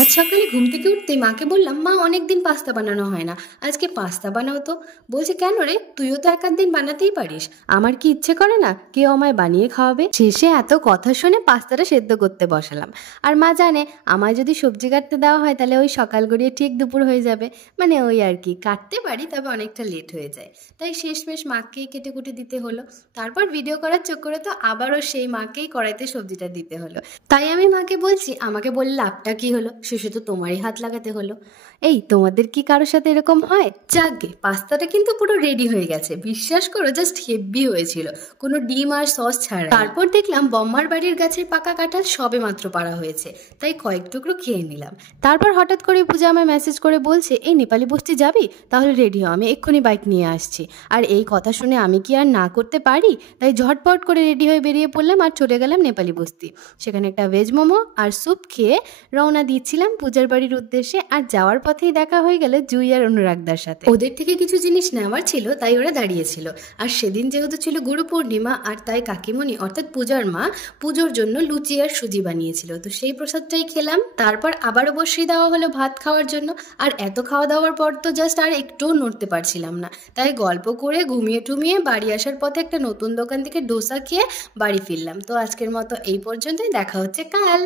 আজ সকালে ঘুম থেকে উঠতেই মাকে বললাম, মা অনেকদিন পাস্তা বানানো হয় না, আজকে পাস্তা বানাও তো। বলছে, কেন রে, তুইও তো এক আধ দিন বানাতেই পারিস। আমার কি ইচ্ছে করে না কেউ আমায় বানিয়ে খাওয়াবে? শেষে এত কথা শুনে পাস্তাটা সেদ্ধ করতে বসালাম। আর মা জানে আমায় যদি সবজি কাটতে দেওয়া হয় তাহলে ওই সকাল গড়িয়ে ঠিক দুপুর হয়ে যাবে। মানে ওই আর কি, কাটতে পারি তবে অনেকটা লেট হয়ে যায়। তাই শেষমেশ মাকেই কেটে কুটে দিতে হলো। তারপর ভিডিও করার চক্করে তো আবারও সেই মাকেই কড়াইতে সবজিটা দিতে হলো। তাই আমি মাকে বলছি, আমাকে বললে লাভটা কি হলো, শেষে তো তোমারই হাত লাগাতে হলো। এই তোমাদের কি কারোর সাথে এরকম হয়? যাকগে, পাস্তাটা কিন্তু পুরো রেডি হয়ে গেছে, বিশ্বাস করো জাস্ট হেভি হয়েছিল, কোনো ডিম আর সস ছাড়া। তারপর দেখলাম বম্মার বাড়ির গাছের পাকা কাঁঠাল সবে মাত্র পাড়া হয়েছে, তাই কয়েক টুকরো খেয়ে নিলাম। তারপর হঠাৎ করে পূজা আমায় মেসেজ করে বলছে, এই নেপালি বস্তি যাবি? তাহলে রেডি হ, আমি এক্ষুনি বাইক নিয়ে আসছি। আর এই কথা শুনে আমি কি আর না করতে পারি? তাই ঝটপট করে রেডি হয়ে বেরিয়ে পড়লাম আর চলে গেলাম নেপালি বস্তি। সেখানে একটা ভেজ মোমো আর স্যুপ খেয়ে রওনা দিচ্ছিলাম পূজার বাড়ির উদ্দেশ্যে। আর যাওয়ার পথেই দেখা হয়ে গেল জুই আর অনুরাগদার সাথে। ওদের থেকে কিছু জিনিস নেওয়ার ছিল তাই ওরা দাঁড়িয়েছিল। আর সেদিন যেহেতু ছিল গুরু পূর্ণিমা, আর তাই কাকিমণি অর্থাৎ পূজার মা পুজোর জন্য লুচি আর সুজি বানিয়েছিল, তো সেই প্রসাদটাই খেলাম। তারপর আবারও বসিয়ে দেওয়া হলো ভাত খাওয়ার জন্য। আর এত খাওয়া দাওয়ার পর তো জাস্ট আর একটুও নড়তে পারছিলাম না, তাই গল্প করে ঘুমিয়ে টুমিয়ে বাড়ি আসার পথে একটা নতুন দোকান থেকে ডোসা খেয়ে বাড়ি ফিরলাম। তো আজকের মতো এই পর্যন্তই, দেখা হচ্ছে কাল।